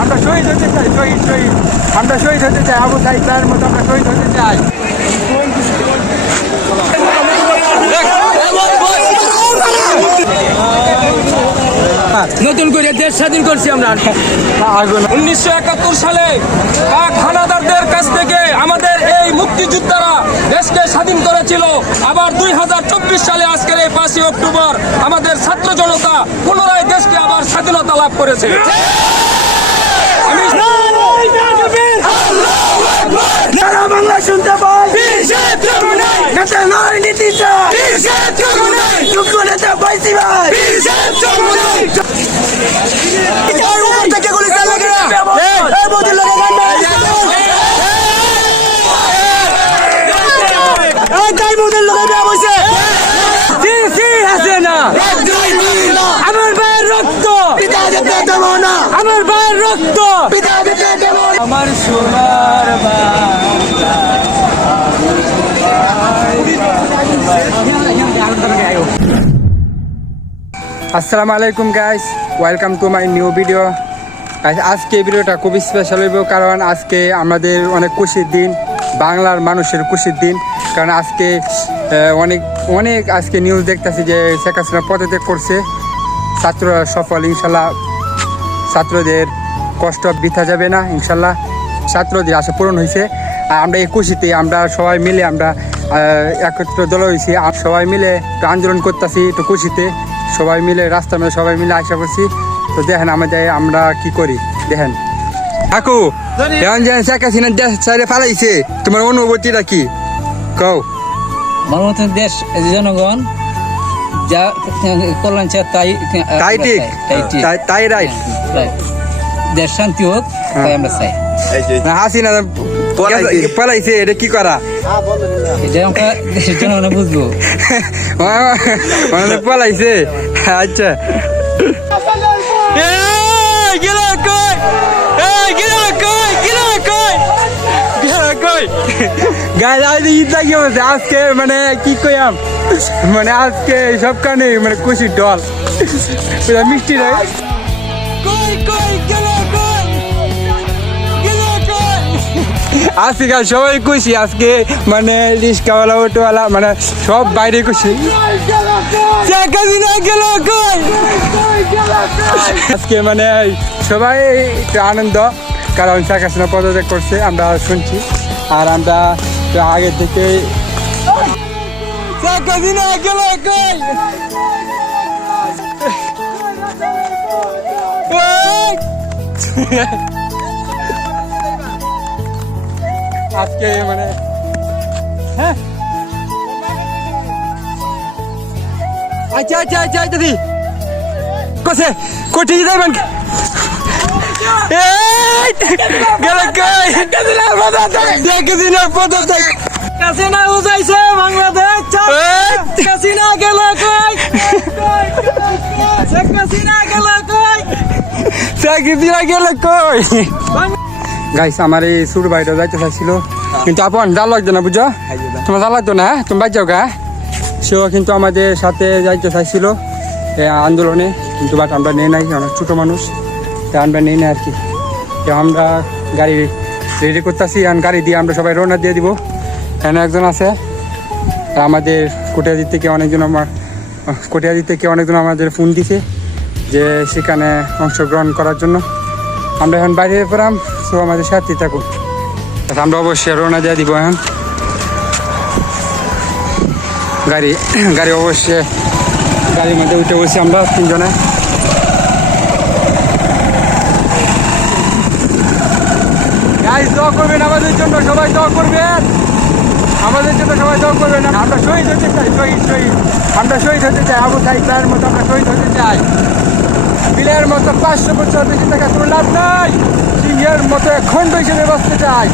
আমরা শহীদ হতে চাই, শহীদ শহীদ আমরা শহীদ হতে চাই, আবু সাঈদ ভাইয়ের মতো আমরা শহীদ হতে চাই। নতুন করে দেশ স্বাধীন করছি আমরা। 1971 সালে পাক হানাদারদের কাছ থেকে আমাদের এই মুক্তিযোদ্ধারা দেশকে স্বাধীন করেছিল। আবার 2024 সালে আজকের এই 5ই অক্টোবর আমাদের ছাত্র জনতা পুনরায় দেশকে আবার স্বাধীনতা লাভ করেছে। বাংলা শুনতে পাই, নেতা নয় নীতি চাই, যোগ্য নেতা পাইছি ভাই। আমার ভাইয়ের রক্ত, আমার ভাইয়ের রক্ত, আমার সোনার আসসালামু আলাইকুম guys, welcome to my new video. আজকে ভিডিওটা খুবই স্পেশাল হইব, কারণ আজকে আমাদের অনেক খুশির দিন, বাংলার মানুষের খুশির দিন। কারণ আজকে অনেক আজকে নিউজ দেখতেছি যে শেখ হাসিনা পদত্যাগ করছে, ছাত্ররা সফল। ইনশাল্লাহ ছাত্রদের কষ্ট বৃথা যাবে না, ইনশাল্লাহ ছাত্রদের আশা পূরণ হয়েছে। আর আমরা এই খুশিতে আমরা সবাই মিলে আমরা একত্র দল হয়েছি, সবাই মিলে একটু আন্দোলন করতেছি, একটু খুশিতে সবাই মিলে রাস্তার মধ্যে সবাই মিলে আশা করছি। তো দেখেন আমরা কি করি, দেখেন কাকু এখন যে শেখ হাসিনা দেশ ছেড়ে ফেলাইছে, তোমার অনুভূতিটা কি কও? আমার মতো দেশ জনগণ যা কল্যাণ চায় তাই ঠিক, তাই রাইট। দেশ শান্তি হোক, তাই আমরা চাই। হাসিনা পালাইছে, এটা কি করা? এটা আমরা দেশের জনগণ বুঝবো। পালাইছে, আচ্ছা আজকে মানে কি কইয়াম, মানে আজকে সব কানে মানে খুশির ডল, মিষ্টি নাই। আজকে সবাই খুশি, আজকে মানে রিক্সাওয়ালা অটোওয়ালা মানে সব বাইরে খুশি। আজকে মানে সবাই একটু আনন্দ, কারণ শেখ হাসিনা পদত্যাগ করছে আমরা শুনছি। আর আমরা আগে থেকে আজকে মানে হ্যাঁ আচ্ছা আচ্ছা আচ্ছা দিদি কসে কোটি যাবেন কাসিনা উজাইছে বাংলাদেশ, কাসিনা গেল কই, কাসিনা গেল কই, কাসিনা গেল কই। গাইস আমার এই ছোট ভাইটা যাইতে চাইছিল, কিন্তু আপন জাল লাগতো না, বুঝছো? তোমার জাল লাগতো না, তুমি বাইর যাও গা। সেও কিন্তু আমাদের সাথে যাইতে চাইছিল আন্দোলনে, কিন্তু বাট আমরা নেই নাই, অনেক ছোটো মানুষ, আমরা নেই না আর কি। আমরা গাড়ি রেডি করতেছি, গাড়ি দিয়ে আমরা সবাই রওনা দিয়ে দিব। এখানে একজন আছে আমাদের কটিয়াদি থেকে, অনেকজন আমাদের ফোন দিছে যে সেখানে অংশগ্রহণ করার জন্য। আমরা এখন বাইরে পড়াম, সো আমাদের সাথে থাকুন। আমরা অবশ্যই রওনা দিয়ে দিব। এখন গাড়ি অবশ্যই গাড়ির মধ্যে উঠে বসছি আমরা তিনজনে। দোয়া করবেন আমাদের জন্য, সবাই দোয়া করবেন আমাদের জন্য, সবাই দোয়া করবেন। আমরা শহীদ হতে চাই, শহীদ আমরা শহীদ হতে চাই, আবু সাঈদ ভাইয়ের মতো আমরা শহীদ হতে চাই। বিলের মতো 500 বছর বেশি টাকা কোনো লাভ নাই, সিংহের মতো খণ্ড হিসেবে বসতে চাই।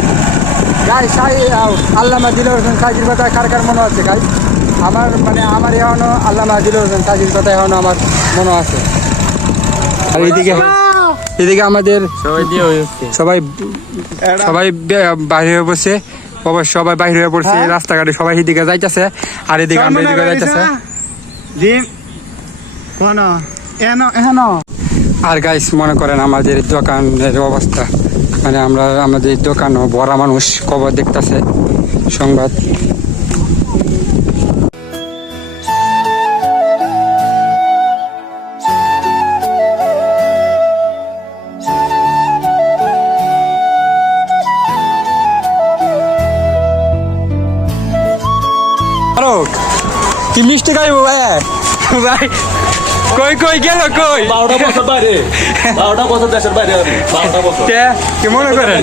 আল্লামা দিলওয়ার হোসেন সাজির কথা কার মনে আছে গাই? আমার এখনো আল্লামা দিলওয়ার হোসেন সাজির কথা এখনো আমার মনে আছে। আর এদিকে আমাদের সবাই বাইরে হয়ে বসে, সবাই বাইরে হয়ে পড়ছে, রাস্তাঘাটে সবাই এদিকে যাইতেছে, আর এদিকে আমরা এদিকে যাইতেছে। আর গাইস মনে করেন আমাদের দোকানের অবস্থা, মানে আমরা আমাদের দোকানও ভরা মানুষ খবর দেখতেছে সংবাদ। কি মিষ্টি খাইবো ভাই? ভাই কই কই গেল কই? 12টা বছর বাইরে, 12টা বছর দেশের বাইরে আমি, 12টা বছর। কি মনে করেন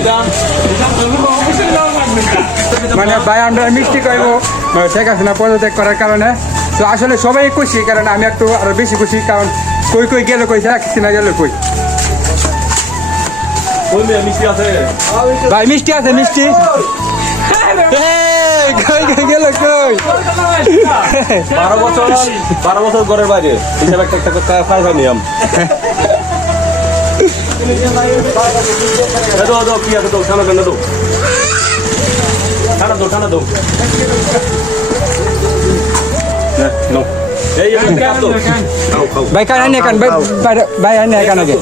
মানে ভাই আমরা মিষ্টি খাইবো ঠিক আছে না পদত্যাগ করার কারণে? তো আসলে সবাই খুশি, কারণ আমি একটু আরো বেশি খুশি, কারণ কই কই গেল কই কিছু না গেল কই? মিষ্টি আছে ভাই মিষ্টি আছে মিষ্টি। কই কই গেল কই? 12 বছর ঘরের বাইরে হিসাব একটা খাই খাই নিয়াম। দাও কি আছে, দাও ঠান্ডা ঠান্ডা দাও, ঠান্ডা দাও, ঠান্ডা দাও। ভাই কান আনে কান ভাই ভাই আনে কান আগে।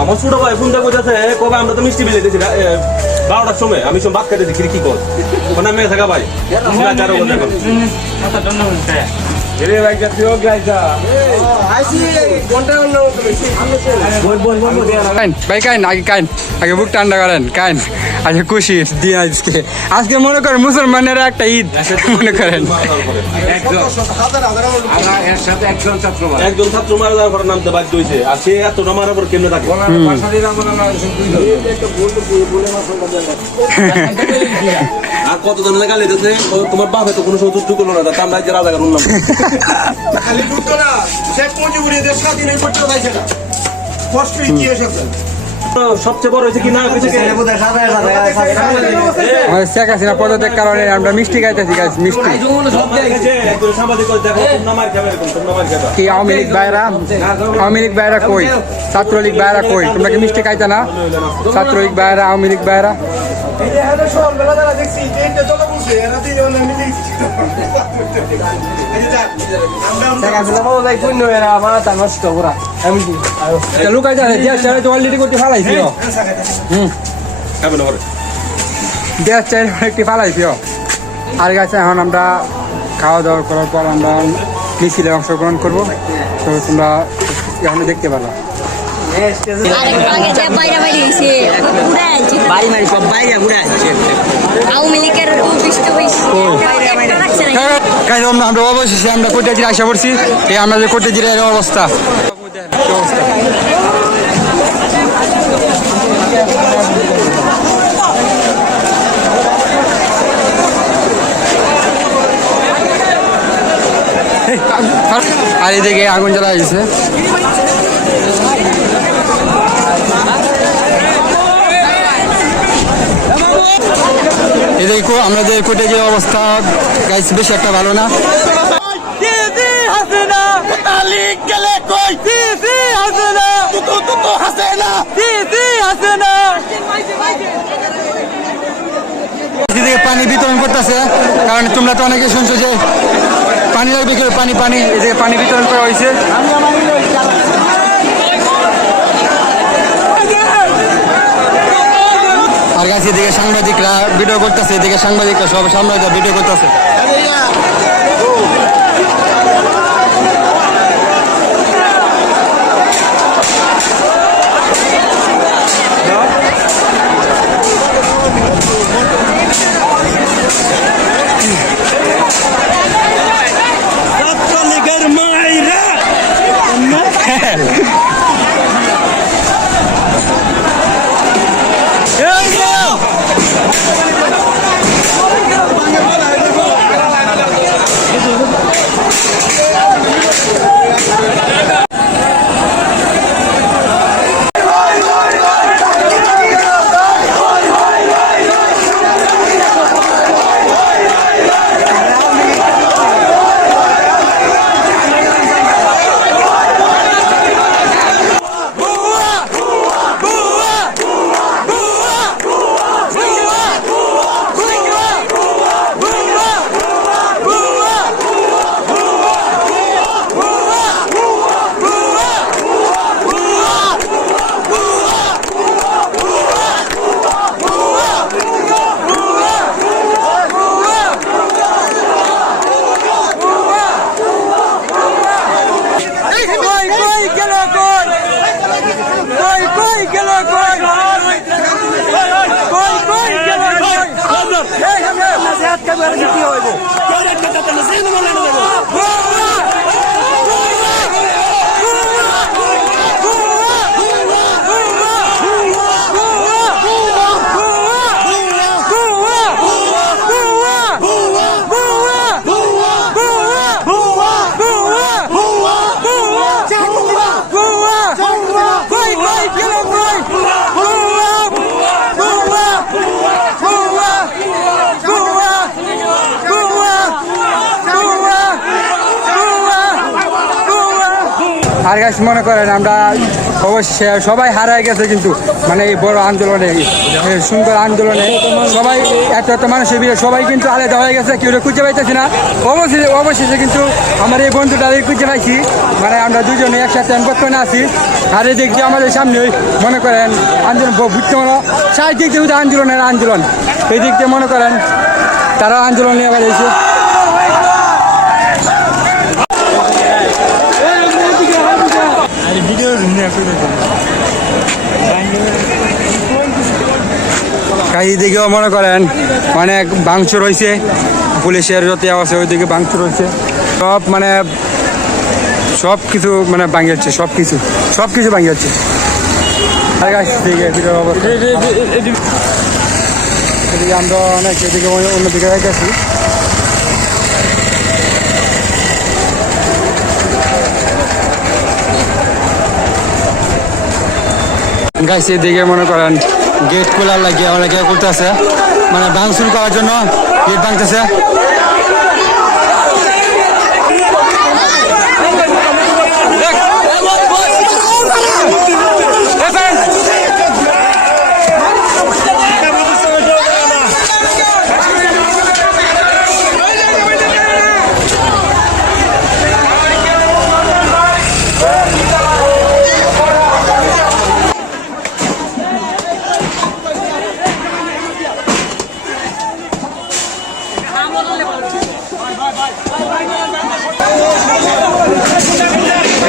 আমার ছোট ভাই ফোন দিয়ে কইতাছে কবে আমরা তো মিষ্টি বিলে দিয়েছি 12টার সময়, আমি সব ভাত খাইতে দেখি কি কর ওনা মেয়ে থাকা ভাই ভাই কাইন আগে কাইন আগে বুক ঠান্ডা করেন কাইন। আচ্ছা খুশি দিন আজকে, আজকে মনে করেন মুসলমানেরা একটা ঈদ মনে করেন। একজন ছাত্র মারা যাওয়ার পরে নামতে বাধ্য হয়েছে, আর সে এত মারার পর কেমনে থাকে? আর কতজন লাগালে তোমার বাপে তো কোনো সন্তুষ্ট করলো না, তার আমরা রাজা কারণ নাম খালি ঢুকতো না, শেখ মুজিবুরের দেশ স্বাধীনের করতে চাইছে না, কষ্টই কি এসেছে। সবচেয়ে বড় হয়েছে কি না হয়েছে শেখ হাসিনা পদত্যাগ কারণে আমরা মিষ্টি খাইতেছি গাছ মিষ্টি। কি আওয়ামী লীগ ভাইরা, আওয়ামী লীগ ভাইরা কই? ছাত্রলীগ ভাইরা কই? তোমরা কি মিষ্টি খাইতে না? ছাত্রলীগ ভাইরা, আওয়ামী লীগ ভাইরা লুকাইতে অলরেডি করতে ফালাইছি। দেশ চাই একটি ফালাইছি। আর গাছে এখন আমরা খাওয়া দাওয়া করার পর আমরা মিছিলে অংশগ্রহণ করবো, তো তোমরা এখানে দেখতে পারো। আমরা অবশেষে আমরা কোটাজিরা আশা করছি, এই আমাদের কোটাজিরার অবস্থা। আর এদিকে আগুন জ্বালা হয়েছে। এদিকে আমাদের কোটাজির অবস্থা গাইছে বেশি একটা ভালো না। পানি বিতরণ করতেছে, কারণ তোমরা তো অনেকে শুনছো যে পানি লাগবে, কেউ পানি পানি, এদিকে পানি বিতরণ করা হয়েছে। আর গাছ এদিকে সাংবাদিকরা ভিডিও করতেছে, এদিকে সাংবাদিকরা সব সাংবাদিকরা ভিডিও করতেছে। আর গাছ মনে করেন আমরা অবশ্যই সবাই হারায় গেছে, কিন্তু মানে এই বড় আন্দোলনে, এই সুন্দর আন্দোলনে সবাই এত এত মানুষের ভিড়ে সবাই কিন্তু আলাদা হয়ে গেছে, কেউ খুঁজে পাইতেছি না। অবশেষে কিন্তু আমার এই বন্ধুটা খুঁজে পাইছি, মানে আমরা দুজনে একসাথে বর্তমানে আছি। আর এই দিক দিয়ে আমাদের সামনে মনে করেন আন্দোলন বুঝতে মনে চারিদিক দিয়ে আন্দোলন, এই দিক দিয়ে মনে করেন তারা আন্দোলন নিয়ে বেরিয়েছে। দিকেও মনে করেন অনেক ভাঙচুর হয়েছে, পুলিশের যত আছে ওইদিকে ভাঙচুর হয়েছে, সব মানে সব কিছু মানে ভাঙে যাচ্ছে, সব কিছু ভাঙে যাচ্ছে। আমরা অনেক এদিকে অন্যদিকে গেছি। গাইছে দিকে মনে করেন গেট খোলার লাগিয়ে অনেকে করতেছে, মানে ভাঙচুর করার জন্য গেট ভাঙতেছে।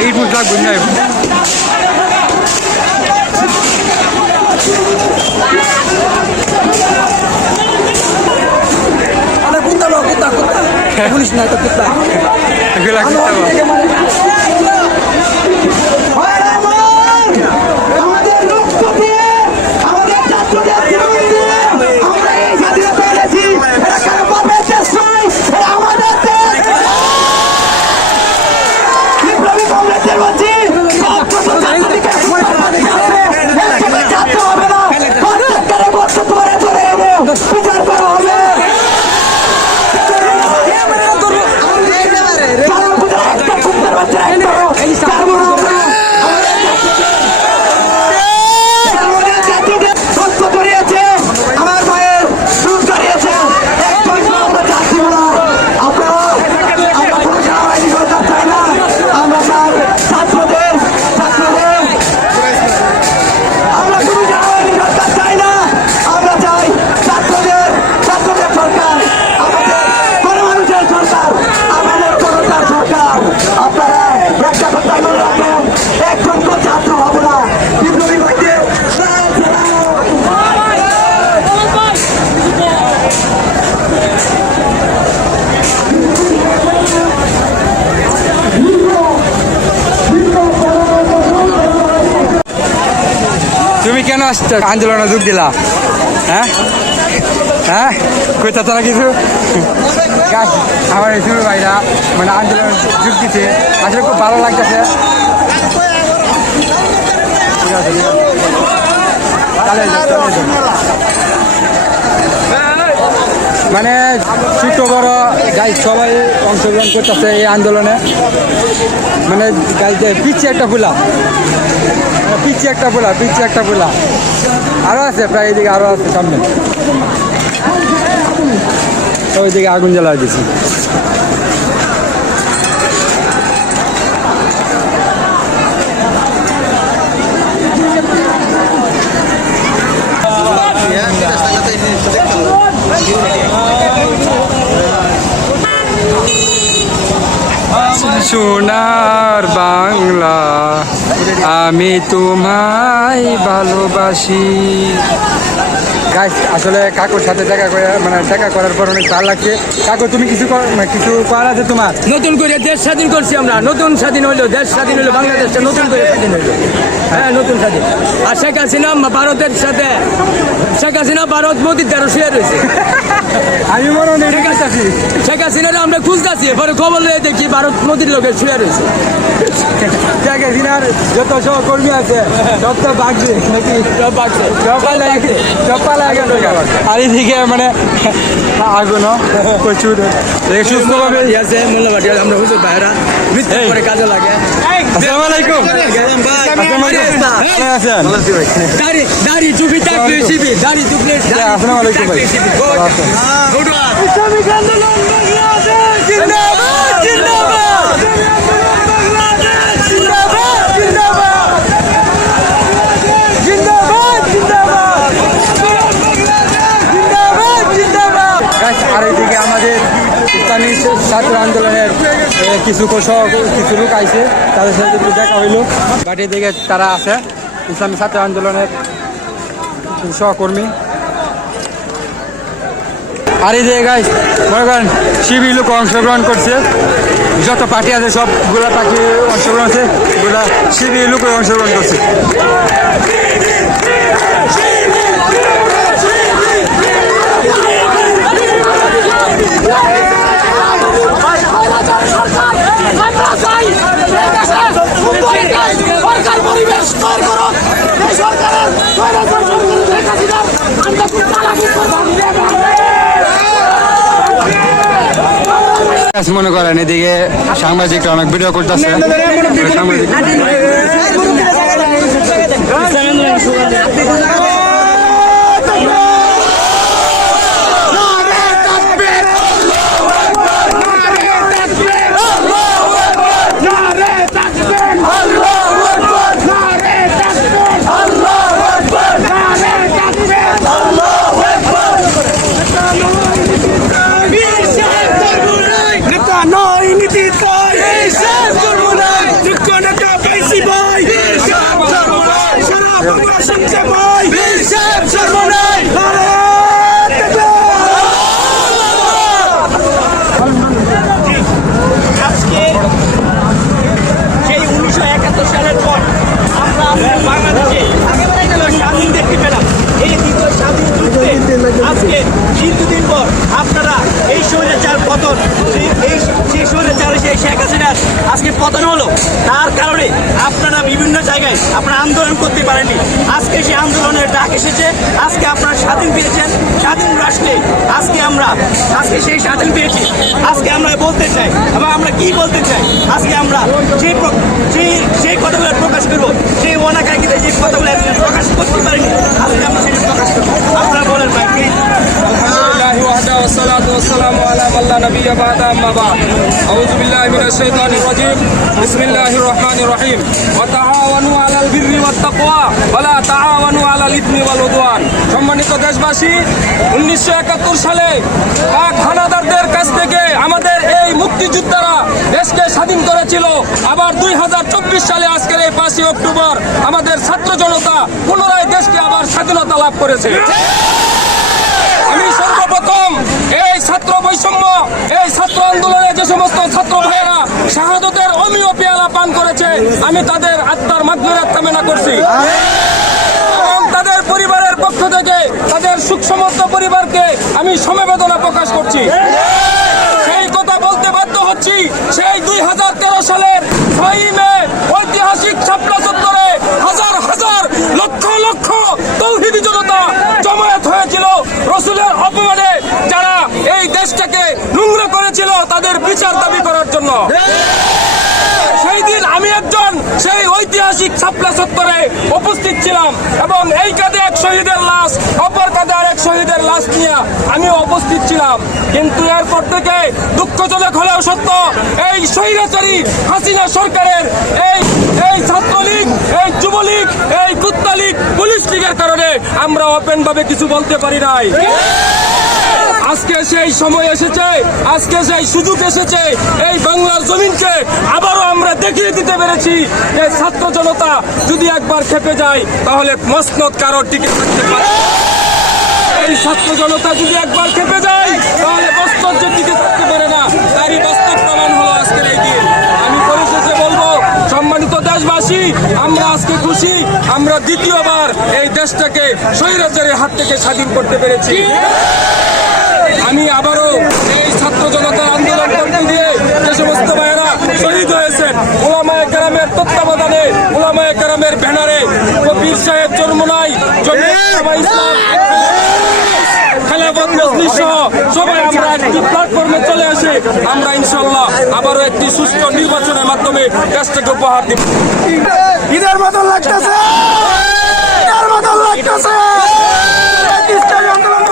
এই বুঝলা গুন্ডাই পুলিশ না তো কুত্তা এগুলা কুত্তা তুমি কেন আসছো আন্দোলনে যোগ দিলা? হ্যাঁ হ্যাঁ কইতা তোরা কিছু আমার শুরু ভাইরা মানে আন্দোলন যোগ দিতে আসলে খুব ভালো লাগতেছে। মানে ছোট বড় গাই সবাই অংশগ্রহণ করতেছে এই আন্দোলনে। মানে গাইতে পিছিয়ে একটা ফুলা, পিছিয়ে একটা ফুলা আরো আছে, প্রায় এইদিকে আরো আছে সামনে, ওইদিকে আগুন জ্বালা দিয়েছি। সোনার বাংলা আমি তোমায় ভালোবাসি। গাইস আসলে কাকুর সাথে দেখা করার পর অনেক ভালো লাগছে। কাকু তুমি কিছু কিছু করার আছে তোমার? নতুন করে দেশ স্বাধীন করছি আমরা, নতুন স্বাধীন হইলো, দেশ স্বাধীন হইলো, বাংলাদেশটা নতুন করে স্বাধীন হইলো। হ্যাঁ, নতুন স্বাধীন। আর শেখ হাসিনা ভারতের সাথে, শেখ হাসিনা ভারত মোদির দ্বারা শুয়ে রয়েছে। আমি মনে হয় ঠিক আছে। শেখ হাসিনারা আমরা খুঁজতেছি, পরে খবর লয়ে দেখি ভারত মোদির লোকের শুয়ে রয়েছে। শেখ হাসিনার যত সহকর্মী আছে সব তো বাগছে নাকি? সব বাঁচছে। সব পালা গেল। আর এদিকে মানে আগুন প্রচুর সুস্থভাবে। আছে মোল্লাবাড়ি, আমরা হুজুর ভাইরা মৃত্যু করে কাজে লাগে। আসসালামু আলাইকুম। আসসালামু আলাইকুম। ভালো আছেন? দাড়ি টুপি থাকলে শিবির, দাড়ি টুপি। আসসালামু আলাইকুম ভাই। ভালো আছেন? ইসলামিক আন্দোলন বাংলাদেশ জিন্দাবাদ, জিন্দাবাদ। আর এইদিকে আমাদের ইসলামী ছাত্র আন্দোলনের কিছু লোক আইছে, তাদের সাথে একটু দেখা হইলো। বাট এদিকে তারা আছে ইসলামী ছাত্র আন্দোলনের সহকর্মী। আর এই জায়গায় মনে করেন শিবির লোক অংশগ্রহণ করছে, যত পার্টি আছে সবগুলা পার্টি অংশগ্রহণ আছে, ওগুলা শিবির লোক অংশগ্রহণ করছে। সরকার পরিবেশ তৈরি করুক, এই সরকারের আমরা খুব চালাকি করবো। মনে করেন এদিকে সাংবাদিকরা অনেক ভিডিও করতেছে। আজকে দীর্ঘদিন পর আপনারা এই স্বৈরাচার পতন, সেই স্বৈরাচার শেখ হাসিনার আজকে পতন হলো, তার কারণে আপনারা বিভিন্ন জায়গায় আপনারা আন্দোলন করতে পারেননি। আজকে সেই আন্দোলনের ডাক এসেছে, আজকে আপনারা স্বাধীন পেয়েছেন, স্বাধীন রাষ্ট্রে আজকে সেই স্বাধীন পেয়েছি। আজকে আমরা বলতে চাই এবং আমরা কি বলতে চাই, আজকে আমরা সেই কথাগুলো প্রকাশ করবো, সেই অনাকাঙ্ক্ষিত যে কথাগুলো প্রকাশ করতে পারিনি, আজকে আমরা সেটা প্রকাশ করবো। আপনারা বলেন ভাই। والصلاة والسلام على من لا نبي بعد أما بعد أعوذ بالله من الشيطان الرجيم بسم الله الرحمن الرحيم وتعاونوا على البر والتقوى ولا تعاونوا على الإثم والعدوان। সম্মানিত দেশবাসী, 1971 সালে পাক হানাদারদের কাছ থেকে আমাদের এই মুক্তিযোদ্ধারা দেশকে স্বাধীন করেছিল। আবার 2024 সালে আজকের এই 5 অক্টোবর আমাদের ছাত্র জনতা পুনরায় দেশকে আবার স্বাধীনতা লাভ করেছে। আমি সর্বপ্রথম এই ছাত্র বৈষম্য, এই ছাত্র আন্দোলনে যে সমস্ত ছাত্র ভাইয়েরা শাহাদতের অমীয় পেয়ালা পান করেছে, আমি তাদের আত্মার মাগফিরাত কামনা করছি এবং তাদের পরিবারের পক্ষ থেকে তাদের সুখসমৃদ্ধ পরিবারকে আমি সমবেদনা প্রকাশ করছি। সেই কথা বলতে বাধ্য হচ্ছি, সেই 2013 সালের 6 মে ঐতিহাসিক শাপলা চত্বরে হাজার হাজার লক্ষ লক্ষ তৌহিদি জনতা জমায়েত হয়েছিল রাসূলের অপমানে, যারা এই দেশটাকে নোংরা করেছিল তাদের বিচার দাবি করার জন্য। সেই দিন আমি একজন সেই ঐতিহাসিক শাপলা চত্বরে উপস্থিত ছিলাম এবং এই কাঁধে এক শহীদের লাশ, অপর কাঁধে আরেক শহীদের লাশ নিয়ে আমিও উপস্থিত ছিলাম। কিন্তু এরপর থেকে দুঃখজনক হলেও সত্য, এই স্বৈরাচারী হাসিনা সরকারের এই ছাত্রলীগ, এই যুবলীগ, এই কুত্তা লীগ, পুলিশ লীগের কারণে আমরা ওপেন ভাবে কিছু বলতে পারি নাই। আজকে সেই সময় এসেছে, আজকে সেই সুযোগ এসেছে, এই বাংলার জমিনকে আবারও আমরা দেখিয়ে দিতে পেরেছি যে ছাত্র জনতা যদি একবার খেপে যায় তাহলে মসনদ কারো টিকে থাকতে পারে। এই ছাত্র জনতা যদি একবার খেপে যায় তাহলে বাস্তব যে টিকে থাকতে পারে না, তারই বাস্তব প্রমাণ হলো আজকের এই দিন। আমি পরিশেষে বলবো, সম্মানিত দেশবাসী, আমরা আজকে খুশি, আমরা দ্বিতীয়বার এই দেশটাকে স্বৈরাচারের হাত থেকে স্বাধীন করতে পেরেছি। আমি আবারও এই ছাত্র জনতার আন্দোলন করতে দিয়ে যে সমস্ত ভাইয়েরা শহীদ হয়েছেন উলামায়ে কেরামের তত্ত্বাবধানে, উলামায়ে কেরামের ব্যানারে, পীর সাহেব চরমোনাই, ইসলাম, খেলাফত মজলিস সহ সবাই আমরা একটি প্ল্যাটফর্মে চলে আসে আমরা ইনশাল্লাহ আবারও একটি সুষ্ঠু নির্বাচনের মাধ্যমে দেশটাকে উপহার দিব। ঈদের মতন লাগতেছে, ঈদের মতন লাগতেছে। ইসলামী আন্দোলন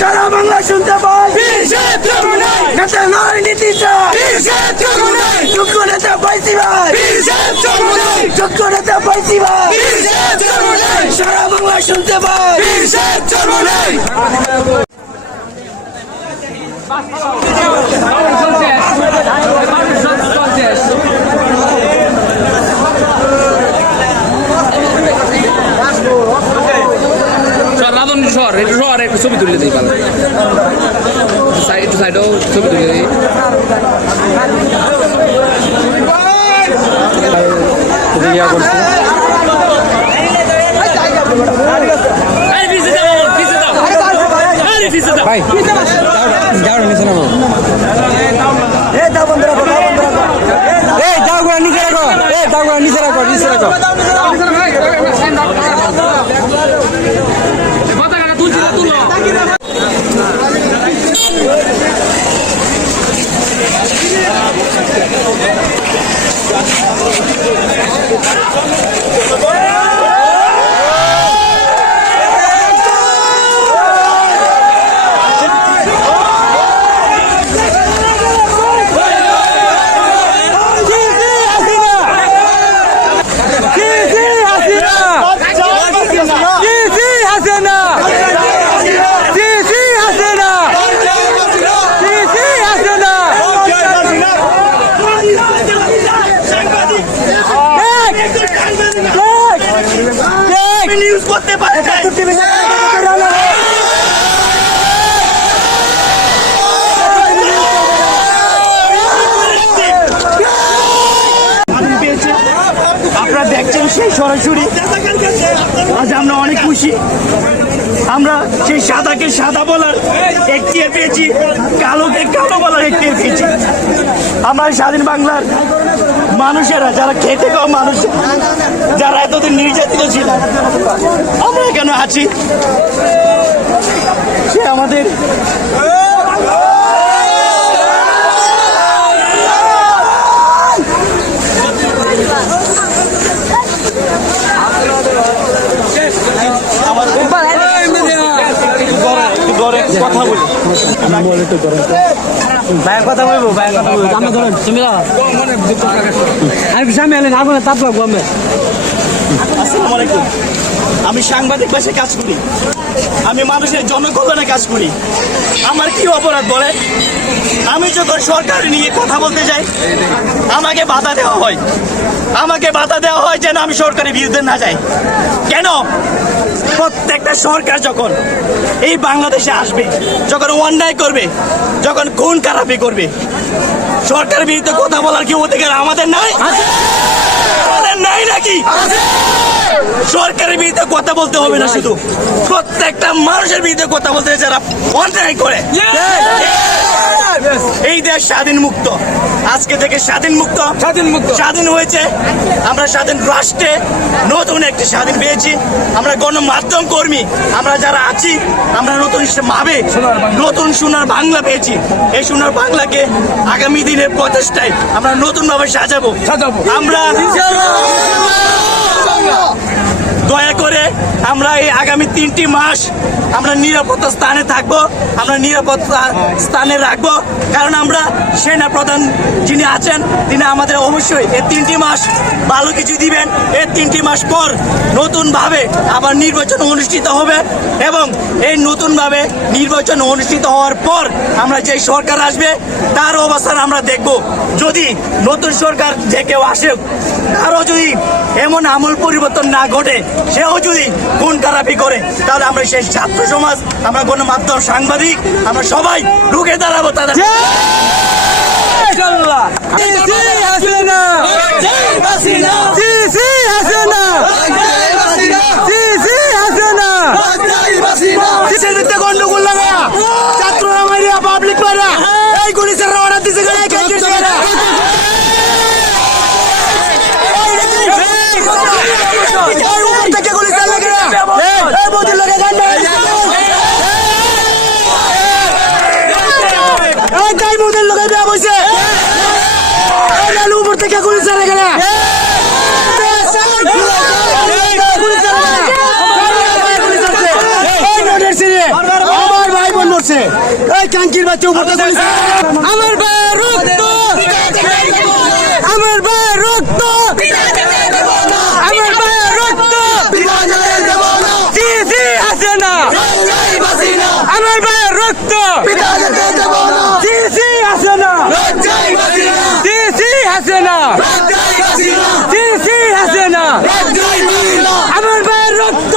সারা বাংলা শুনতে পাই, নেতা নয় নীতি চাই, যোগ্য নেতা পাইছি ভাই, যোগ্য নেতা পাইছি ভাই, সারা বাংলা শুনতে পাই। একটু ছবি তুলে দিই, ভালো একটু সাইডেও ছবি তুলে দিই। ভাই যাও নিচে নামো, এই যাও গো নিচে রাখো, এই যাও গো নিচে রাখো, নিচে রাখো। নিউজ করতে পারে আপনারা দেখছেন সেই সরাসরি। আজ আমরা অনেক খুশি, আমরা সেই সাদাকে সাদা বলার এখতিয়ার পেয়েছি, কালোকে কালো বলার এখতিয়ার পেয়েছি। আমরা স্বাধীন বাংলার মানুষেরা, যারা খেটে খাওয়া মানুষ, যারা এতদিন নির্যাতিত ছিল, আমরা কেন আছি, সে আমাদের কথা বলি, ভাইয়ের কথা বলবো, ভাইয়ের কথা বলবো। আসসালামু আলাইকুম। আমি সাংবাদিক পেশায় কাজ করি, আমি মানুষের জনকল্যাণে কাজ করি। আমার কি অপরাধ বলে? আমি যখন সরকার নিয়ে কথা বলতে যাই আমাকে বাধা দেওয়া হয়, আমাকে বাধা দেওয়া হয় যেন আমি সরকারের বিরুদ্ধে না যাই। কেন? প্রত্যেকটা সরকার যখন এই বাংলাদেশে আসবে, যখন অন্যায় করবে, যখন খুন খারাপি করবে, সরকারের বিরুদ্ধে কথা বলার কি অধিকার আমাদের নাই? আমাদের নাই নাকি? সরকারের বিরুদ্ধে কথা বলতে হবে না, শুধু প্রত্যেকটা মানুষের বিরুদ্ধে কথা বলতে, যারা অন্যায় করে। এই দেশ স্বাধীন মুক্ত, আজকে থেকে স্বাধীন মুক্ত, স্বাধীন হয়েছে। আমরা স্বাধীন রাষ্ট্রে নতুন একটি স্বাধীন পেয়েছি। আমরা গণমাধ্যম কর্মী, আমরা যারা আছি, আমরা নতুন ভাবে নতুন সোনার বাংলা পেয়েছি। এই সোনার বাংলাকে আগামী দিনের প্রচেষ্টায় আমরা নতুন ভাবে সাজাবো। আমরা দয়া করে আমরা এই আগামী 3টি মাস আমরা নিরাপত্তা স্থানে থাকবো, আমরা নিরাপত্তা স্থানে রাখবো, কারণ আমরা সেনা প্রধান যিনি আছেন তিনি আমাদের অবশ্যই এই 3টি মাস ভালো কিছু দিবেন। এই 3টি মাস পর নতুনভাবে আবার নির্বাচন অনুষ্ঠিত হবে এবং এই নতুনভাবে নির্বাচন অনুষ্ঠিত হওয়ার পর আমরা যে সরকার আসবে তার অবস্থান আমরা দেখব। যদি নতুন সরকার যে কেউ আসে তারও যদি এমন আমূল পরিবর্তন না ঘটে, সেও যদি খুন খারাপি করে, তাহলে আমরা সেই ছাত্র সমাজ, আমরা গণমাধ্যম, সাংবাদিক, আমরা সবাই রুখে দাঁড়াবো তাদের। গন্ডগোল লাগা ছাত্ররা মারিয়া পাবলিক মারা এই পুলিশের অর্ডার দিছে উপর থেকে গুলি চালা গেলে আমার ভাই বোন মরছে, এই কাঙ্কির বাচ্চা উপর থেকে গুলি আমার ভাই রক্ত, আমার ভাই রক্ত, আমার ভাই রক্ত, হাসিনা আমার ভাই রক্ত, হাসিনা হাসিনা হাসিনা আমার ভাইয়ের রক্ত,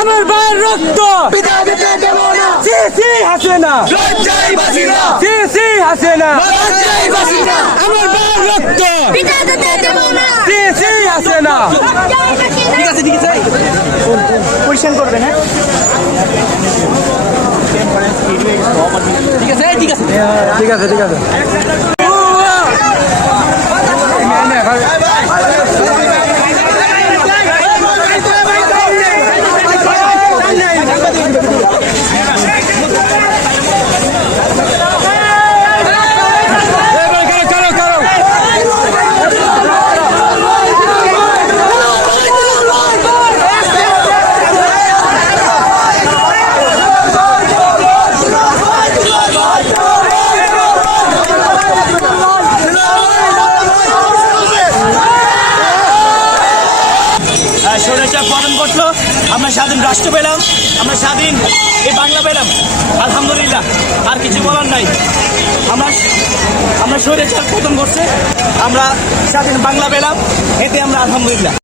আমার ভাইয়ের রক্ত, হাসিনা হাসিনা আমার ভাইয়ের রক্ত, হাসিনা। ঠিক আছে, ঠিক আছে, পরিষ্কার করবেন। হ্যাঁ, ঠিক আছে, ঠিক আছে, ঠিক আছে, ঠিক আছে। স্বৈরাচার পতন ঘটলো, আমরা স্বাধীন রাষ্ট্র পেলাম, আমরা স্বাধীন এই বাংলা পেলাম, আলহামদুলিল্লাহ। আর কিছু বলার নাই। আমরা স্বৈরাচার পতন ঘটছে, আমরা স্বাধীন বাংলা পেলাম, এতে আমরা আলহামদুলিল্লাহ।